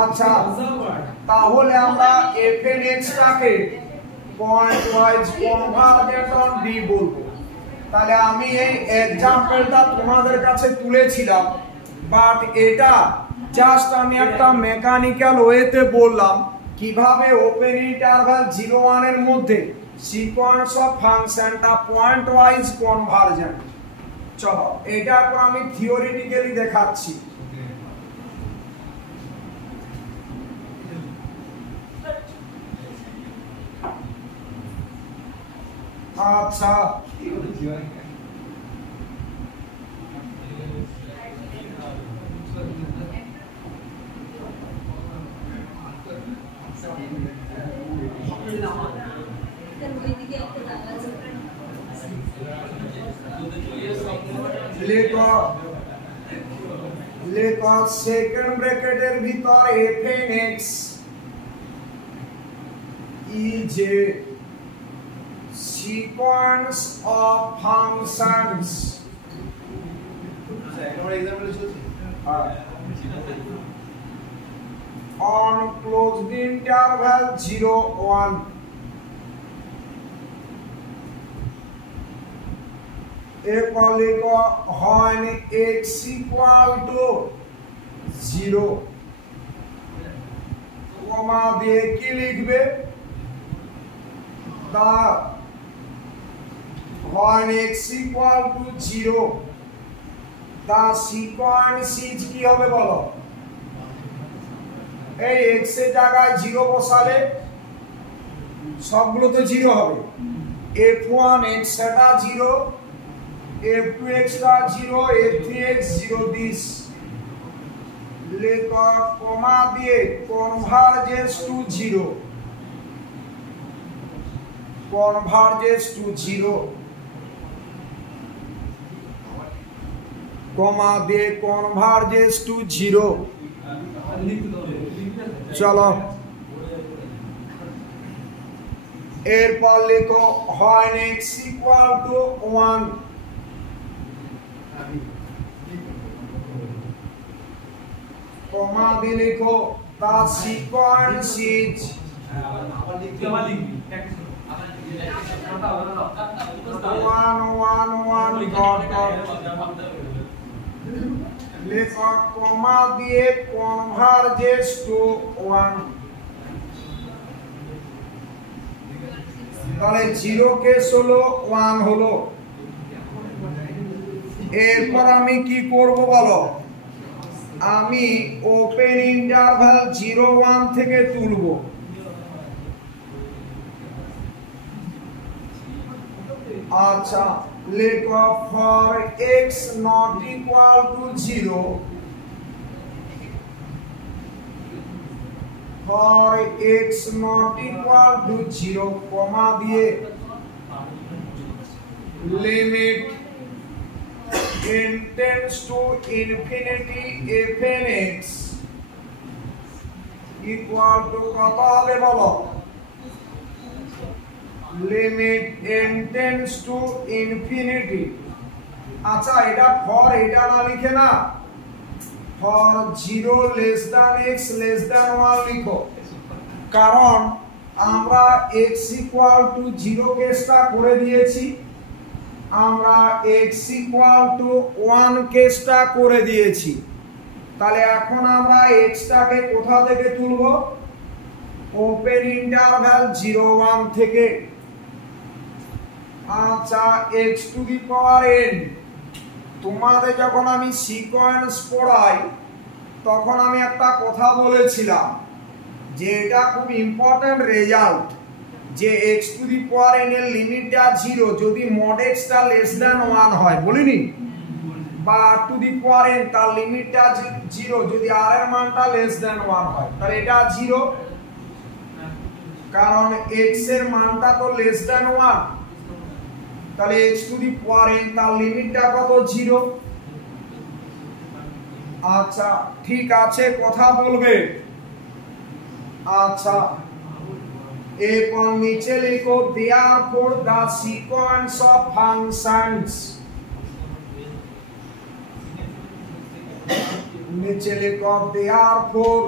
আচ্ছা তাহলে আমরা fnx টাকে point wise convergent on B বলবো। তাহলে আমি এই एग्जांपलটা তোমাদের কাছে তুলেছিলাম, বাট এটা জাস্ট আমি একটা মেকানিক্যাল ওয়েতে বললাম কিভাবে ওপেন ইন্টারভাল 0 1 এর মধ্যে সিকোয়েন্স অফ ফাংশনটা পয়েন্ট ওয়াইজ কনভারজেন্ট। চলো এটার পর আমি থিওরিটিক্যালি দেখাচ্ছি। আচ্ছা লেখো সেকেন্ড ব্র্যাকেটের ভিতর fnx is a sequence of functions on closed interval 0 1 এরপর লিখো when x equal to 0 কমা দিয়ে কি লিখবে দা when x equal to 0 the sequence is কি হবে বলো, এই x এর জায়গায় 0 বসালে সবগুলো তো 0 হবে, f1x টা 0 f2x টা 0 f3x 0 দিস লেখো কমা দিয়ে convergence two 0 converges to 0 comma de converges to 0 চলো এরপর লিখো when x equal to 1 comma দিয়ে লিখো the sequence is 1 1 1 dot লেখো কমা দিয়ে converges to 1 তাহলে 0 কেস হলো 1 হলো। এরপর আমি কি করব বলো, আমি ওপেন ইন্টারভাল 0 1 থেকে তুলব। আচ্ছা লেখো for x not equal to 0 for x not equal to 0 কমা দিয়ে limit n tends to infinity fnx equal to কত হবে বলো, limit n tends to infinity। আচ্ছা এটা for এটা না লিখে না for 0 less than x less than 1 লিখো, কারণ আমরা x equal to 0 কেসটা করে দিয়েছি, আমরা x equal to 1 কেসটা করে দিয়েছি। তাহলে এখন আমরা x টাকে কোথা থেকে তুলব, ওপেন ইন্টারভাল 0 1 থেকে। আচ্ছা x টু দি পাওয়ার n, তোমাদের যখন আমি সিকোয়েন্স পড়াই তখন আমি একটা কথা বলেছিলাম যে এটা খুব ইম্পর্টেন্ট রেজাল্ট, যে x টু দি পাওয়ার n এর লিমিটটা 0 যদি mod x টা লেস দ্যান 1 হয়, বলিনি, বা টু দি পাওয়ার n তার লিমিটটা 0 যদি r এর মানটা লেস দ্যান 1 হয়, তাহলে এটা 0 কারণ x এর মানটা তো লেস দ্যান 1, তাহলে x টু দি পাওয়ার n তার লিমিটটা কত 0। আচ্ছা ঠিক আছে কথা বলবে। আচ্ছা এরপর নিচে লিখো therefore the sequence of functions নিচে লিখো therefore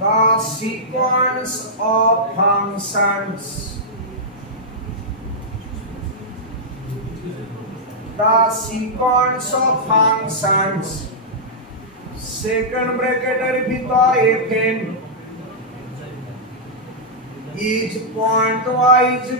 the sequence of functions second bracket এর ভিতর fn is pointwise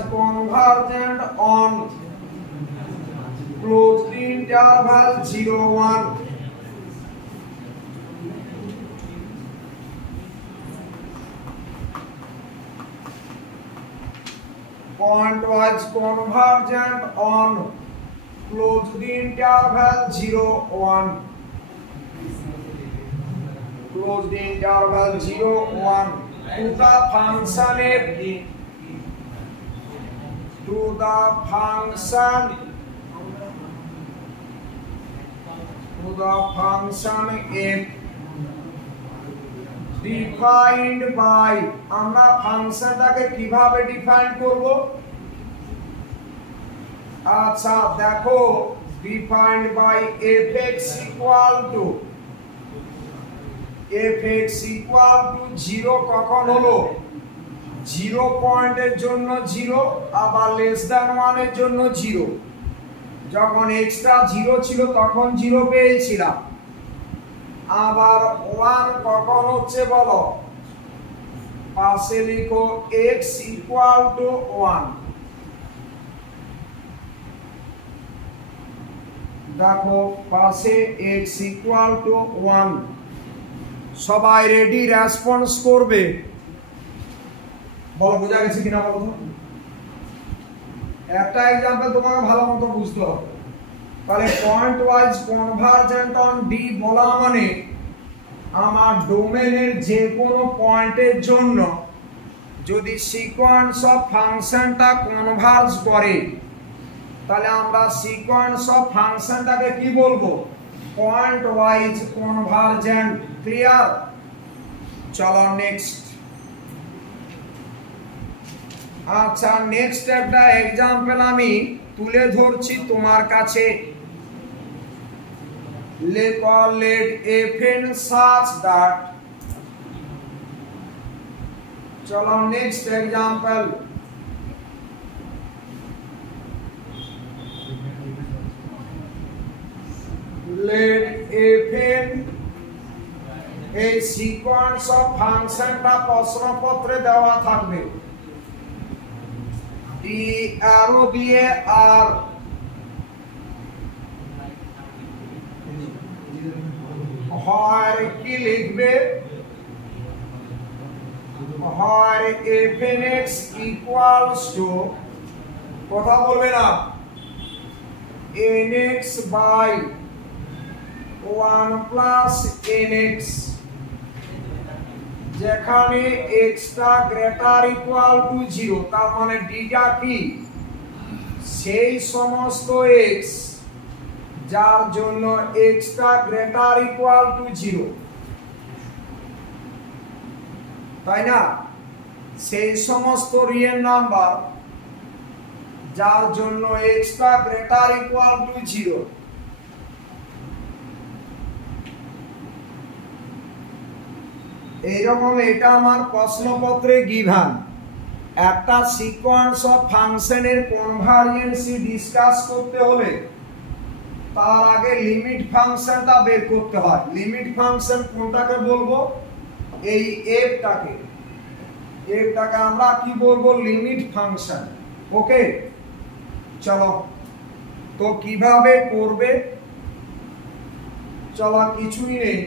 convergent on closed interval 0 1 pointwise convergent on closed interval 0 1 closed interval 0 1 to the function f defined by আমরা ফাংশনটাকে কিভাবে ডিফাইন করব আচ্ছা দেখো defined by fx equal to 0 কখন হলো 0 পয়েন্টের জন্য 0 আবার লেস দ্যান 1 এর জন্য 0 যখন x টা 0 ছিল তখন 0 পেয়েছিলাম আবার 1 কখন হচ্ছে বলো পাশে লিখো x equal to 1 দেখো পাশে x equal to 1 সবাই রেডি রেসপন্স করবে বলো বোঝা গেছে কিনা বলো তো একটা एग्जांपल তোমাকে ভালোমতো বুঝতে হবে তাহলে point wise convergent on D বলা মানে আমার ডোমেনের যে কোনো পয়েন্টের জন্য যদি সিকোয়েন্স অফ ফাংশনটা কনভার্জ করে তাহলে আমরা সিকোয়েন্স অফ ফাংশনটাকে কি বলবো পয়েন্ট ওয়াইজ কনভারজেন্ট ক্লিয়ার চলো নেক্সট আচ্ছা নেক্সট একটা एग्जांपल আমি তুলে ধরছি তোমার কাছে লেখো let fn such that চলো নেক্সট एग्जांपल let fn এই সিকোয়েন্স অফ ফাংশনটা প্রশ্নপত্রে দেওয়া থাকবে টি অ্যারো দিয়ে আর হয় কি লিখবে হয় fnx equals to কথা বলবে না nx by 1 plus nx যেখানে x টা গ্রেটার ইকুয়াল টু 0 তার মানে d টা কি সেই সমস্ত x যার জন্য x টা গ্রেটার ইকুয়াল টু 0 তাই না সেই সমস্ত রিয়েল নাম্বার যার জন্য x টা গ্রেটার ইকুয়াল টু 0 এইরকম এটা আমার প্রশ্নপত্রে গিভেন একটা সিকোয়েন্স অফ ফাংশনের কনভারজেন্সি ডিসকাস করতে হলে তার আগে লিমিট ফাংশনটা বের করতে হয় লিমিট ফাংশন কোনটাকে বলবো এই f টাকে আমরা কি বলবো লিমিট ফাংশন ওকে চলো তো কিভাবে করবে চলো কিছুই নেই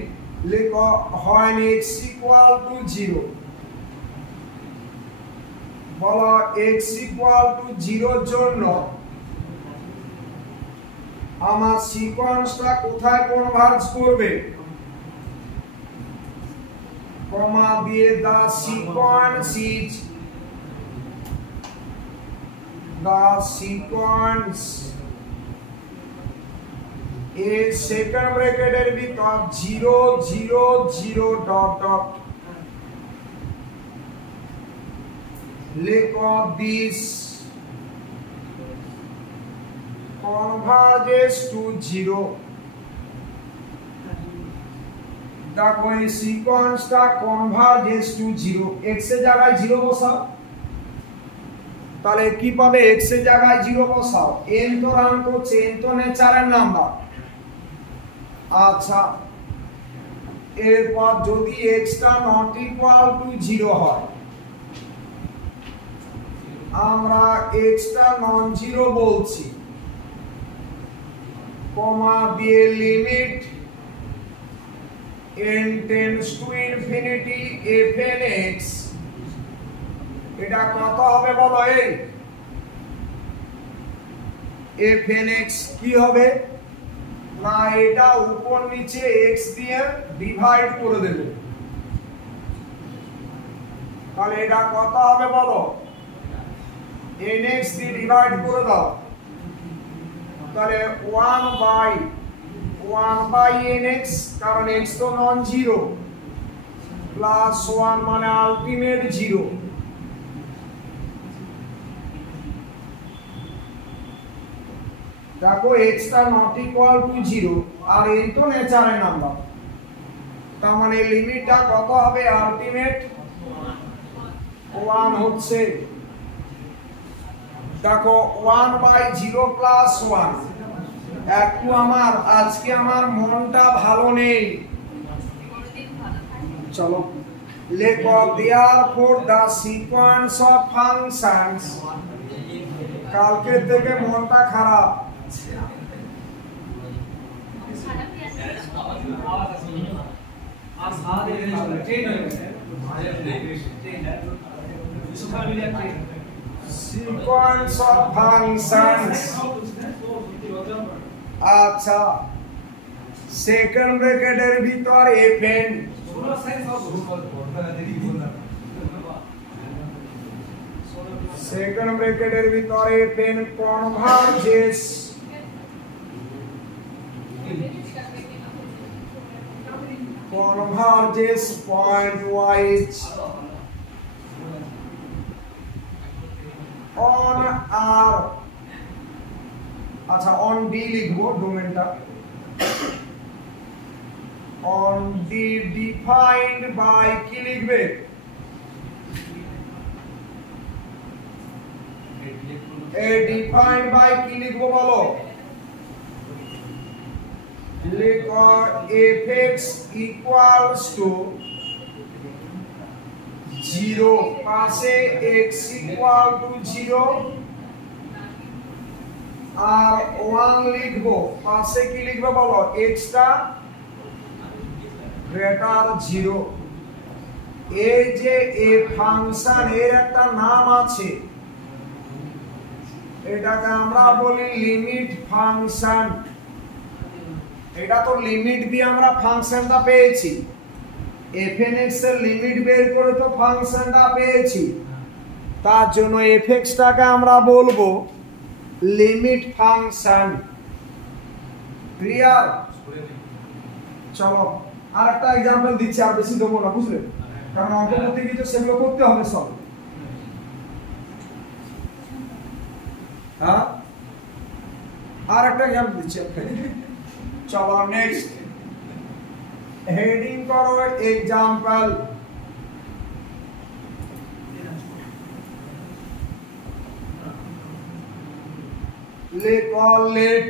লিখো when x equal to 0 বলো x equal to 0 এর জন্য আমার সিকোয়েন্সটা কোথায় কনভার্জ করবে কমা দিয়ে the sequence is the sequence a second bracket এর ভিতর 0 0 0 dot dot look of this converges to 0 দেখো এই সিকোয়েন্সটা কনভার্জেস টু 0 x এর জায়গায় 0 বসাও তাহলে কি পাবে x এর জায়গায় 0 বসাও n তো রান করছে n তো নেচারের নাম্বার আচ্ছা এরপর যদি x টা নট ইকুয়াল টু 0 হয় আমরা x টা নন জিরো বলছি কমা দিয়ে limit n tends to infinity fn x এটা কত হবে বলো এই fn x কি হবে না এটা উপর নিচে x দিয়ে ডিভাইড করে দেবে তাহলে এটা কত হবে বলো nx দিয়ে ডিভাইড করে দাও তাহলে 1 by nx কারণ x তো নন জিরো প্লাস 1 মানে আলটিমেট জিরো দেখো x টা নট ইকুয়াল টু 0 আর n তো নেচারের নাম্বার তার মানে লিমিটটা কত হবে আলটিমেট 1 হচ্ছে দেখো 1 বাই 0 প্লাস 1 একটু আমার আজকে আমার মনটা ভালো নেই চলো লেখ therefore the sequence of functions কালকে থেকে মনটা খারাপ sequence of functions আচ্ছা সেকেন্ড ব্র্যাকেটের ভিতর fn সেকেন্ড ব্র্যাকেটের ভিতর fn converges point wise on r আচ্ছা on d লিখবো ডোমেনটা on d defined by কি লিখবে a defined by কি লিখবো বলো লিখো fx equals to 0 পাশে x equal to 0 আর 1 লিখবো পাশে কি লিখবো বলো x টা গ্রেটার 0 এই যে a ফাংশন এর একটা নাম আছে এটাকে আমরা বলি লিমিট ফাংশন এটা তো লিমিট দিয়ে আমরা ফাংশনটা পেয়েছি fn x এর লিমিট বের করে তো ফাংশনটা পেয়েছি তার জন্য fx টাকে আমরা বলবো লিমিট ফাংশন ক্লিয়ার চলো আরেকটা एग्जांपल দিচ্ছি আর বেশি দেবো না বুঝলে কারণ অঙ্ক করতে গিয়ে তো সেগুলো করতে হবে সব হ্যাঁ আরেকটা एग्जांपल দিচ্ছি চলো নেক্সট হেডিং করো example let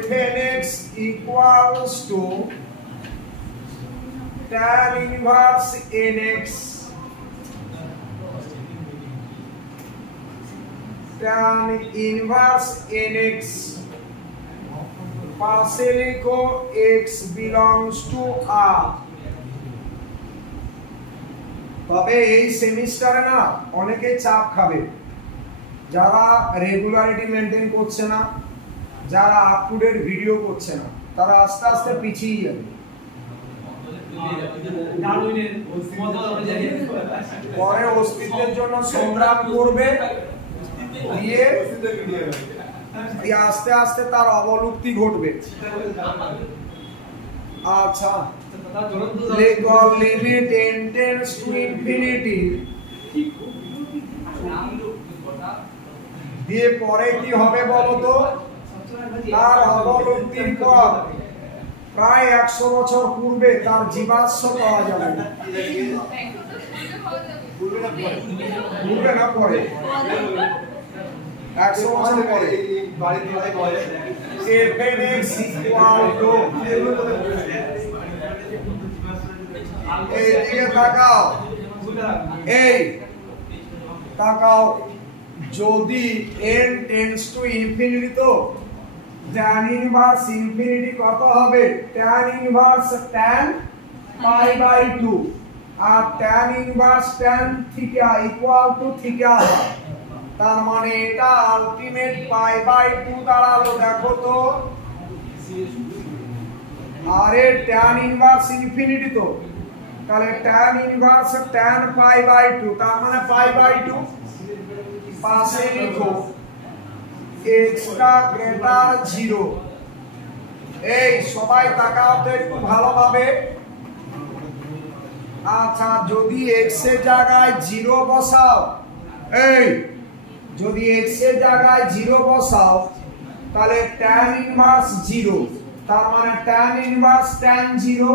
fn x equals to tan inverse nx tan inverse nx পাশে লিখো x belongs to r তবে এই সেমিস্টারে না অনেকে চাপ খাবে যারা রেগুলারিটি মেইনটেইন করছে না যারা আপ টু ডেট ভিডিও করছে না তারা আস্তে আস্তে পিছিয়ে যাবে পরে অস্তিত্বের জন্য সংগ্রাম করবে, দিয়ে আস্তে আস্তে তার অবলুপ্তি ঘটবে। আচ্ছা, limit n tends to infinity দিয়ে পরে কি হবে বলতো? তার অবলুপ্তির পর প্রায় 100 বছর পূর্বে তার জীবাশ্ম পাওয়া যাবে। পূর্বে না পরে, 100 বছর পরে। fnx equal to এইদিকে তাকাও, এই তাকাও, যদি n টেন্ডস টু ইনফিনিটি তো tan ইনভার্স ইনফিনিটি কত হবে? tan inverse tan pi by 2 আর tan inverse tan theta equal to theta. তার মানে এটা আলটিমেট পাই বাই 2 দাঁড়ালো। দেখো তো, আরে tan ইনভার্স ইনফিনিটি তো, তাহলে tan inverse tan pi by 2, তার মানে পাই বাই 2। পাশে লিখো x টা গ্রেটার 0। এই সবাই তাকাও তো একটু ভালোভাবে। আচ্ছা, যদি x এর জায়গায় 0 বসাও, এই যদি x এর জায়গায় 0 বসাও তাহলে tan ইনভার্স 0, তার মানে tan ইনভার্স tan 0,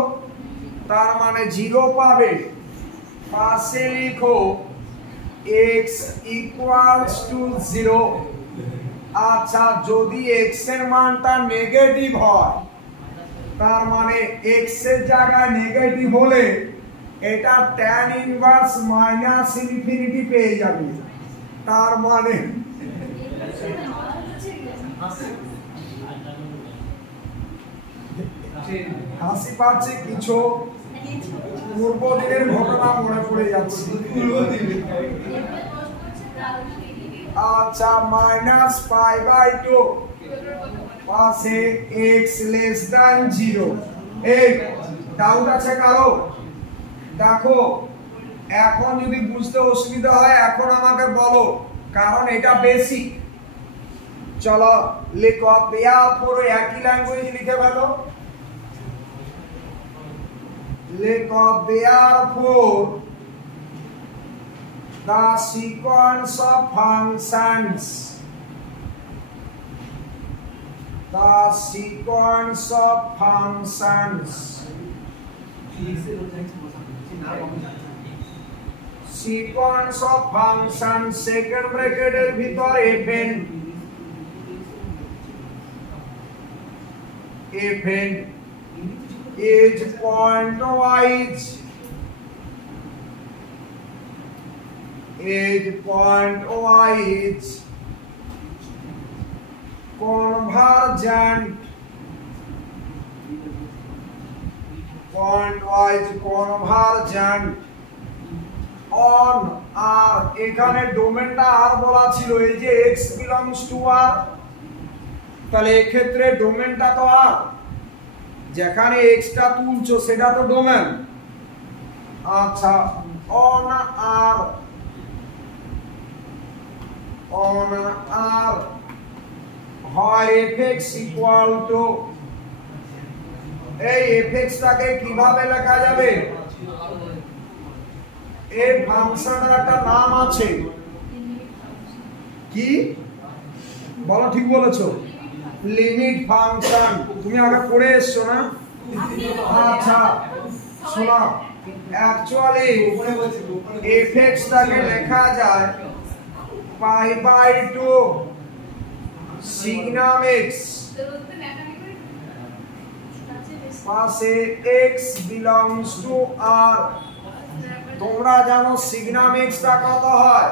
তার মানে 0 পাবে। পাশে লিখো x ইকুয়ালস টু 0। আচ্ছা, যদি x এর মানটা নেগেটিভ হয়, তার মানে x এর জায়গায় নেগেটিভ হলে এটা tan ইনভার্স মাইনাস ইনফিনিটি পেয়ে যাবে। তার মানে হাসি পাচ্ছে কিছু, পূর্ব দিনের ঘটনা মনে পড়ে যাচ্ছে। আচ্ছা, মাইনাস পাই বাই 2 পাশে x লেস দ্যান 0। এই ডাউট আছে কারো? দেখো, এখন যদি বুঝতে অসুবিধা হয় এখন আমাকে বলো, কারণ এটা বেসিক। চলো লিখো, দেয়া পুরো একই ল্যাঙ্গুয়েজ লিখে ফেলো। লিখো, therefore the sequence of functions, the sequence of functions, sequence of functions second bracket এর ভিতর fn is pointwise, convergent, on r। এখানে ডোমেনটা r বলা ছিল, এই যে x belongs to r, তাহলে এই ক্ষেত্রে ডোমেনটা তো r, যেখানে x টা তুলছো সেটা তো ডোমেন। আচ্ছা, on r হয় fx ইকুয়াল টু, এই fx টাকে কিভাবে লেখা যাবে? এই ফাংশনের একটা নাম আছে, কি বলো? ঠিক বলেছো, লিমিট ফাংশন। তুমি আগে পড়ে এসছো না? আচ্ছা শোনো, অ্যাকচুয়ালি fx টাকে লেখা যায় পাই বাই 2 সিগনাম x পাশে x belongs to r। তোমরা জানো সিগনাম x টা কত হয়?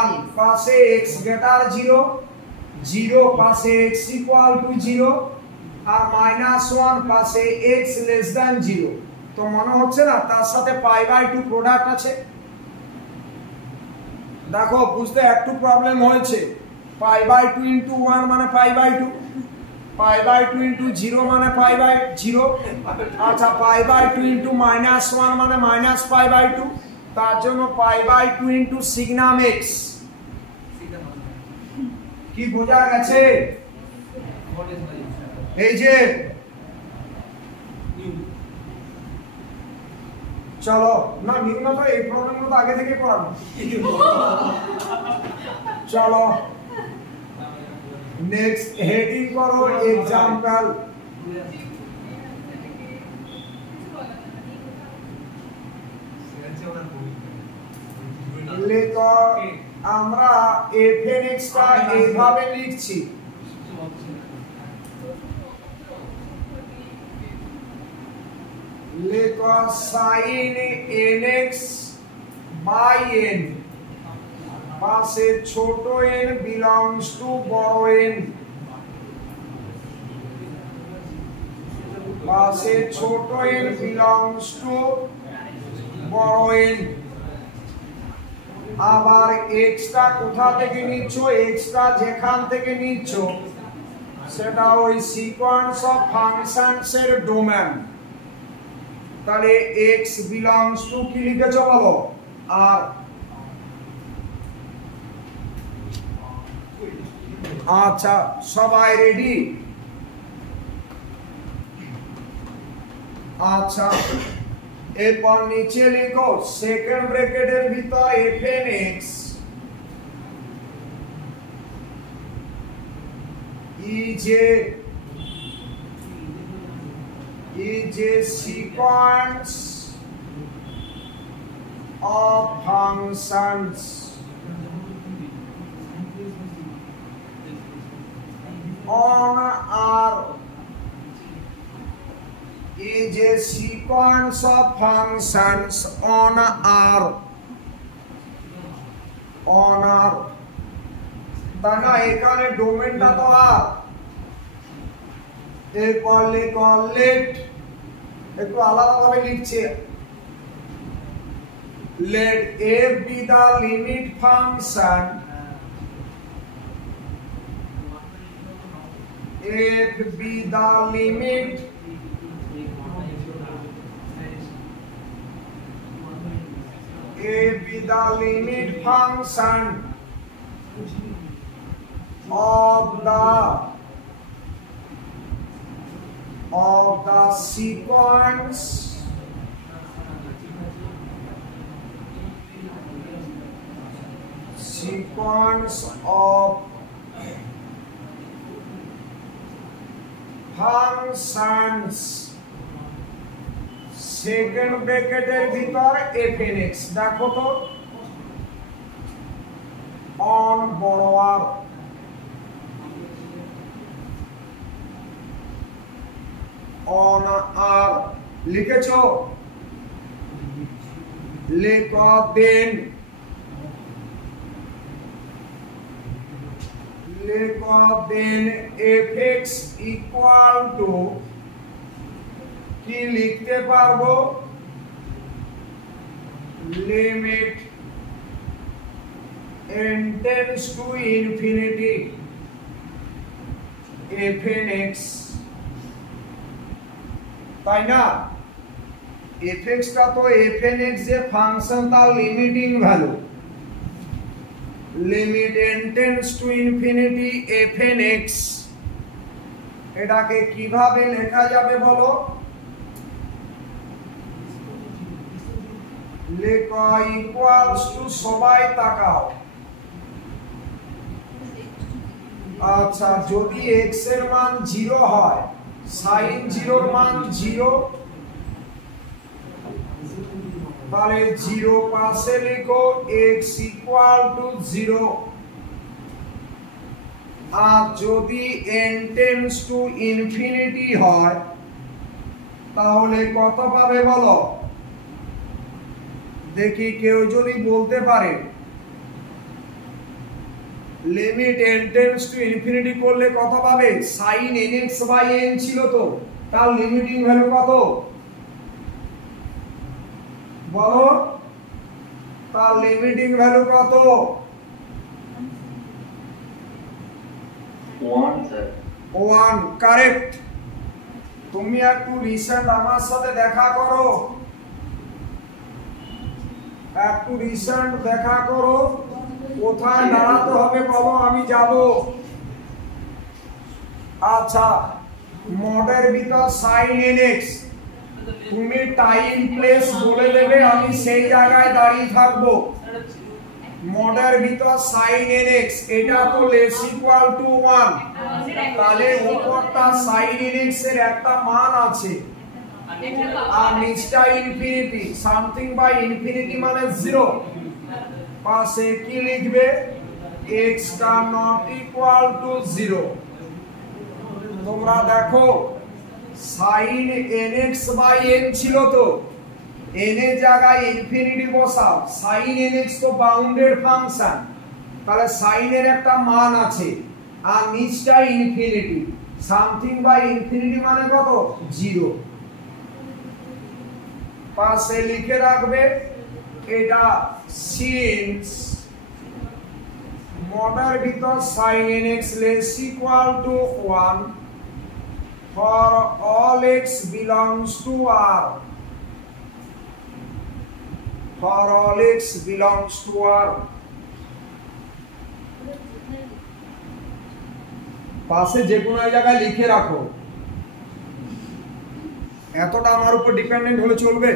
1। পাশে x গ্রেটার 0, 0 পাশে x ইকুয়াল টু 0 আর -1 পাশে x লেস দ্যান 0। তো মনে হচ্ছে না তার সাথে পাই বাই 2 প্রোডাক্ট আছে? দেখো, বুঝতে একটু প্রবলেম হয়েছে। পাই বাই 2 ইনটু 1 মানে pi by 2। Pi by 2 into 0 মানে পাই বাই 0। আচ্ছা পাই বাই 2 ইনটু -1 মানে মাইনাস পাই বাই 2, তার জন্য পাই বাই 2 ইনটু সিগনাম এক্স। কি বোঝা গেছে? এই যে চলো না নিম্ন তো এই প্রবলেমগুলো তো আগে থেকে করানো। চলো নেক্সট হেডিং করো एग्जांपल। লেখো আমরা fnx টা এইভাবে লিখছি, লেখো sin nx by n পাশে ছোট n belongs to বড় n, পাশে ছোট n belongs to বড় n। আবার x টা কোথা থেকে নিচ্ছ? x টা যেখান থেকে নিচ্ছ সেটা ওই সিকোয়েন্স অফ ফাংশনস এর ডোমেন। তাহলে x belongs to কি লিখেছো বলো? আর আচ্ছা সবাই রেডি? আচ্ছা এরপর নিচে লিখো সেকেন্ড ব্র্যাকেটের ভিতর fnx is a sequence of functions on R, is a sequence of functions on R, on R। তাই না? এখানে ডোমেনটা তো আর। এরপর লিখো লেট, একটু আলাদাভাবে লিখছে, let f be the limit function, f be the limit f be the limit function of the sequence of functions second ব্র্যাকেটের ভিতর fnx। দেখো তো অন বড় আর, অন আর লিখেছো? লেখো দেন, লেখো দেন fx ইকুয়াল টু কি লিখতে পারবো? Limit n tends to infinity fnx, তাই না? fx টা তো fnx যে ফাংশন তার limiting value, limit n tends to infinity fnx। এটাকে কিভাবে লেখা যাবে বলো? লেখো ইকুয়ালস টু, সবাই তাকাও। আচ্ছা যদি x এর মান 0 হয়, sin 0 এর মান 0, তাহলে 0 পাশে লিখো x ইকুয়াল টু 0। আর যদি n টেন্ডস টু ইনফিনিটি হয় তাহলে কত পাবে বলো? দেখি কেউ যদি বলতে পারে। Limit n tends to infinity করলে কত পাবে? sin nx বাই n ছিল তো, তার লিমিটিং ভ্যালু কত বলো? তার লিমিটিং ভ্যালু কত? 1 স্যার। 1 কারেক্ট। তুমি একটু রিসেন্ট আমার সাথে দেখা করো, একটু রিসেন্ট দেখা করো। কোথায় দাঁড়াতে হবে বলো, আমি যাব। আচ্ছা, মডের ভিতর সাইন এনএক্স, তুমি টাইম প্লেস বলে দেবে, আমি সেই জায়গায় দাঁড়িয়ে থাকবো। মডের ভিতর সাইন এনএক্স, এটা তো লেস ইকুয়াল টু 1, তাহলে উপরটা সাইন এনএক্স এর একটা মান আছে আর নিচটা ইনফিনিটি। সামথিং বাই ইনফিনিটি মানে 0। পাশে কি লিখবে, x টা নট ইকুয়াল টু 0। তোমরা দেখো সাইন nx বাই n ছিল, তো n এর জায়গায় ইনফিনিটি বসাও। সাইন nx তো বাউন্ডেড ফাংশন, তাহলে সাইন এর একটা মান আছে আর নিচটা ইনফিনিটি। সামথিং বাই ইনফিনিটি মানে কত, 0। পাশে লিখে রাখবে এটা সিন্স মডের ভিতর sine nx less equal to 1 for all x belongs to R, for all x belongs to R। পাশে যে কোনো জায়গায় লিখে রাখো, এতটা আমার উপর ডিপেন্ডেন্ট হলে চলবে?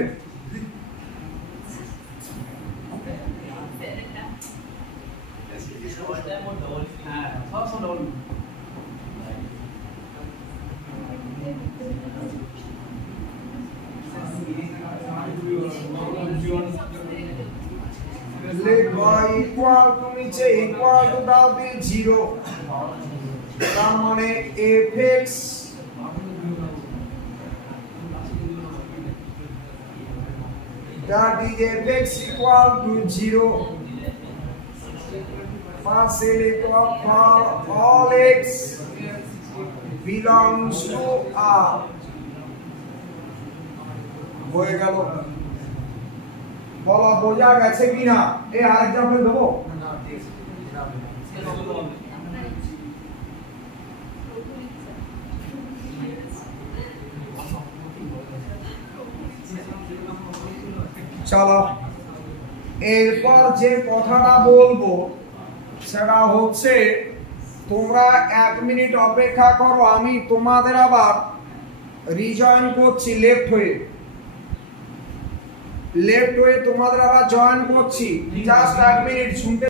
ইকুয়াল টু নিচে ইকুয়াল টু দাও দিয়ে 0, তার মানে fx that is fx equal to 0। পাশে লিখো for all x belongs to R। হয়ে গেল, বলা বোঝা গেছে কিনা? এই আর एग्जांपल দেবো। চলো এরপর যে কথাটা বলবো সেটা হচ্ছে, তোমরা 1 মিনিট অপেক্ষা করো, আমি তোমাদের আবার রিজয়েন করছি লেফট হয়ে, তোমাদের আবার জয়েন করছি। জাস্ট 1 মিনিট শুনতে